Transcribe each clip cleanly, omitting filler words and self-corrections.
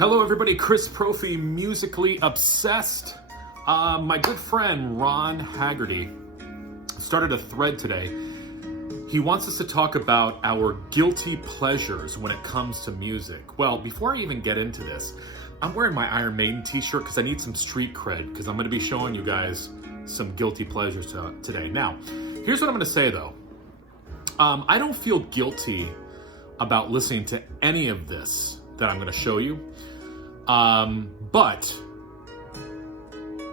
Hello everybody, Chris Profi, Musically Obsessed. My good friend Ron Haggerty started a thread today. He wants us to talk about our guilty pleasures when it comes to music. Well, before I even get into this, I'm wearing my Iron Maiden t-shirt because I need some street cred, because I'm going to be showing you guys some guilty pleasures today. Now, here's what I'm going to say though. I don't feel guilty about listening to any of this that I'm going to show you. But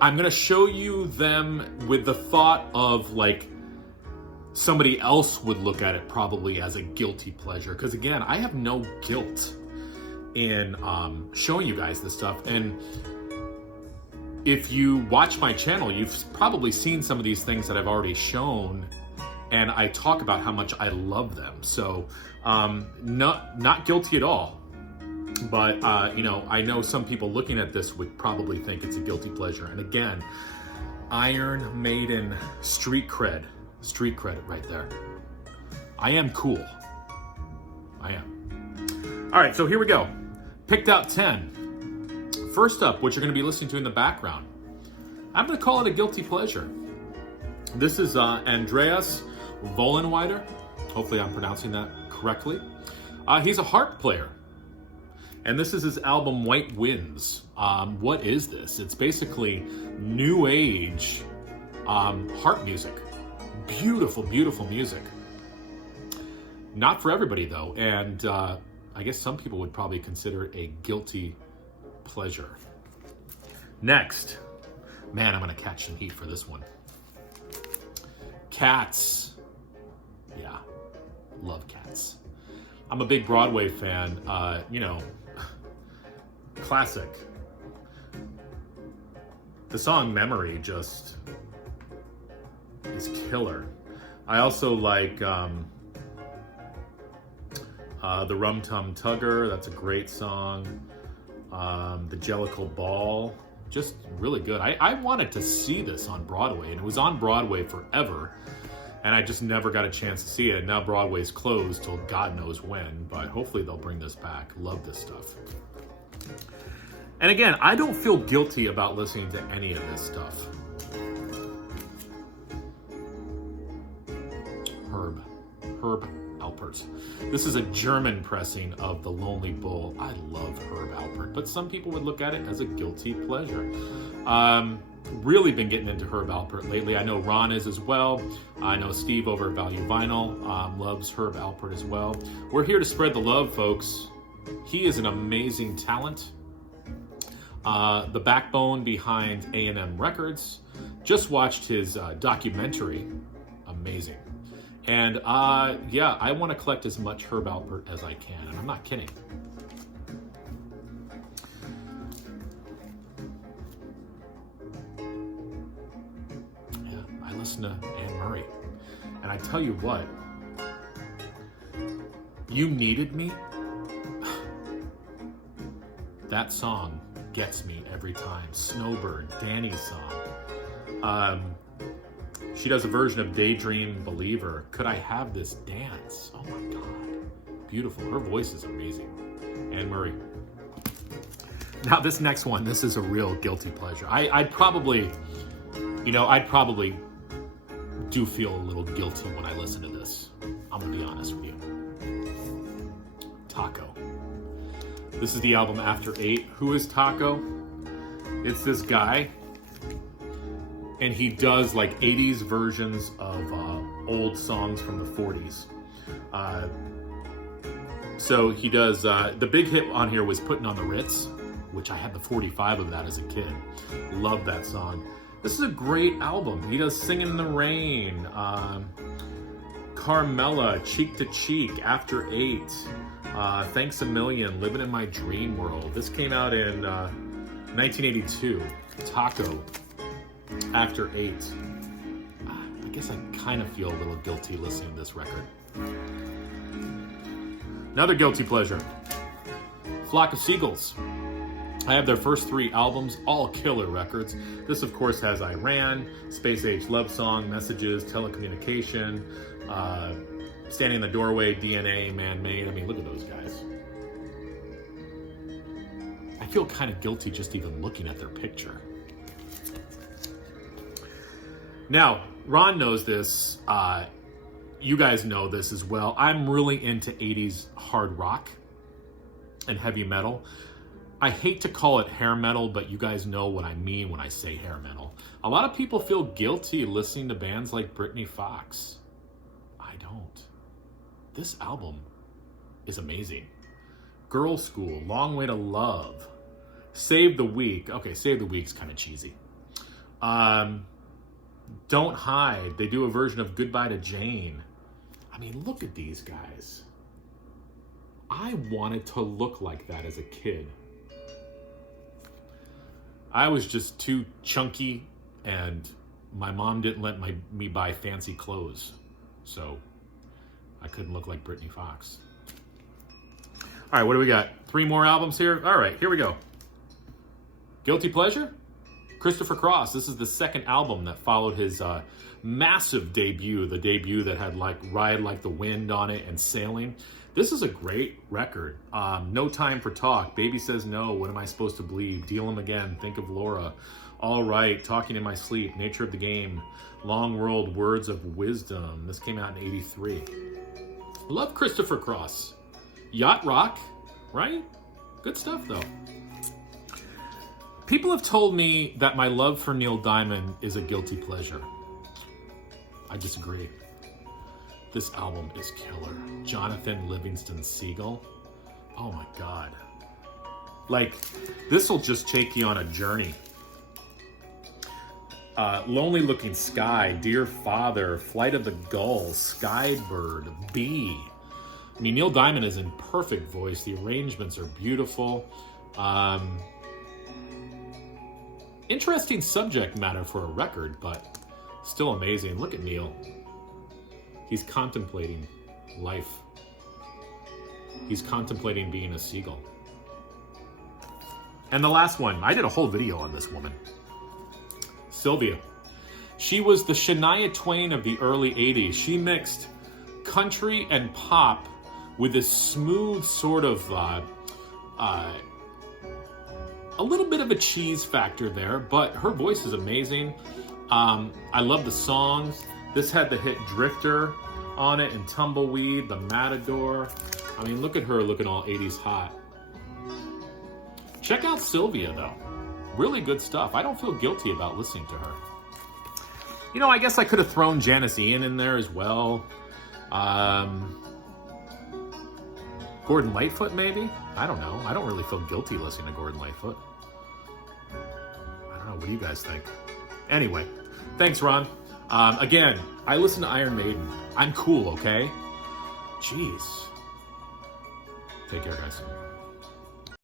I'm going to show you them with the thought of like somebody else would look at it probably as a guilty pleasure. Because again, I have no guilt in showing you guys this stuff. And if you watch my channel, you've probably seen some of these things that I've already shown. And I talk about how much I love them. So not guilty at all. But, I know some people looking at this would probably think it's a guilty pleasure. And again, Iron Maiden street credit right there. I am cool. I am. All right, so here we go. Picked out 10. First up, what you're going to be listening to in the background, I'm going to call it a guilty pleasure. This is Andreas Vollenweider. Hopefully I'm pronouncing that correctly. He's a harp player. And this is his album, White Winds. What is this? It's basically new age harp music. Beautiful, beautiful music. Not for everybody though. And I guess some people would probably consider it a guilty pleasure. Next. Man, I'm gonna catch some heat for this one. Cats. Yeah, love Cats. I'm a big Broadway fan, classic. The song Memory just is killer. I also like the Rum Tum Tugger, that's a great song. The Jellicle Ball, just really good. I wanted to see this on Broadway, and it was on Broadway forever, and I just never got a chance to see it. Now Broadway's closed till God knows when, but hopefully they'll bring this back. Love this stuff. And again, I don't feel guilty about listening to any of this stuff. Herb Alpert. This is a German pressing of The Lonely Bull. I love Herb Alpert, but some people would look at it as a guilty pleasure. Really been getting into Herb Alpert lately. I know Ron is as well. I know Steve over at Value Vinyl loves Herb Alpert as well. We're here to spread the love, folks. He is an amazing talent. The backbone behind A&M Records. Just watched his documentary. Amazing. And I want to collect as much Herb Alpert as I can. And I'm not kidding. Yeah, I listen to Anne Murray. And I tell you what, You Needed Me, that song gets me every time. Snowbird, Danny's song. She does a version of Daydream Believer. Could I Have This Dance? Oh my God. Beautiful. Her voice is amazing. Anne Murray. Now this next one, this is a real guilty pleasure. I'd probably do feel a little guilty when I listen to this. I'm gonna be honest with you. Taco. This is the album After 8. Who is Taco? It's this guy, and he does like 80s versions of old songs from the 40s. So he does, the big hit on here was Putting on the Ritz, which I had the 45 of that as a kid. Love that song. This is a great album. He does Singin' in the Rain, Carmela, Cheek to Cheek, After 8, Thanks a Million, Living in My Dream World. This came out in 1982. Taco, After 8. I guess I kind of feel a little guilty listening to this record. Another guilty pleasure. Flock of Seagulls. I have their first 3 albums, all killer records. This, of course, has Iran, Space Age Love Song, Messages, Telecommunication, Standing in the Doorway, DNA, Man Made. I mean, look at those guys. I feel kind of guilty just even looking at their picture. Now, Ron knows this. You guys know this as well. I'm really into 80s hard rock and heavy metal. I hate to call it hair metal, but you guys know what I mean when I say hair metal. A lot of people feel guilty listening to bands like Britney Fox. I don't. This album is amazing. Girl School, Long Way to Love, Save the Week. Okay, Save the Week's kind of cheesy. Don't Hide. They do a version of Goodbye to Jane. I mean, look at these guys. I wanted to look like that as a kid. I was just too chunky, and my mom didn't let me buy fancy clothes, so I couldn't look like Britney Fox. All right, what do we got? 3 more albums here? All right, here we go. Guilty Pleasure? Christopher Cross. This is the second album that followed his massive debut, the debut that had like Ride Like the Wind on it and Sailing. This is a great record. No Time for Talk, Baby Says No, What Am I Supposed to Believe, Deal 'Em Again, Think of Laura, All Right, Talking in My Sleep, Nature of the Game, Long World, Words of Wisdom. This came out in '83. Love Christopher Cross. Yacht Rock, right? Good stuff though. People have told me that my love for Neil Diamond is a guilty pleasure. I disagree. This album is killer. Jonathan Livingston Seagull. Oh my God. Like, this will just take you on a journey. Lonely Looking Sky, Dear Father, Flight of the Gull, Skybird, Bee. I mean, Neil Diamond is in perfect voice. The arrangements are beautiful. Interesting subject matter for a record, but still amazing. Look at Neil. He's contemplating life. He's contemplating being a seagull. And the last one, I did a whole video on this woman. Sylvia. She was the Shania Twain of the early 80s. She mixed country and pop with this smooth sort of, a little bit of a cheese factor there, but her voice is amazing. I love the songs. This had the hit Drifter on it and Tumbleweed, The Matador. I mean, look at her looking all 80s hot. Check out Sylvia, though. Really good stuff. I don't feel guilty about listening to her. You know, I guess I could have thrown Janice Ian in there as well. Gordon Lightfoot, maybe? I don't know. I don't really feel guilty listening to Gordon Lightfoot. I don't know. What do you guys think? Anyway, thanks, Ron. Again, I listen to Iron Maiden. I'm cool, okay? Jeez. Take care, guys.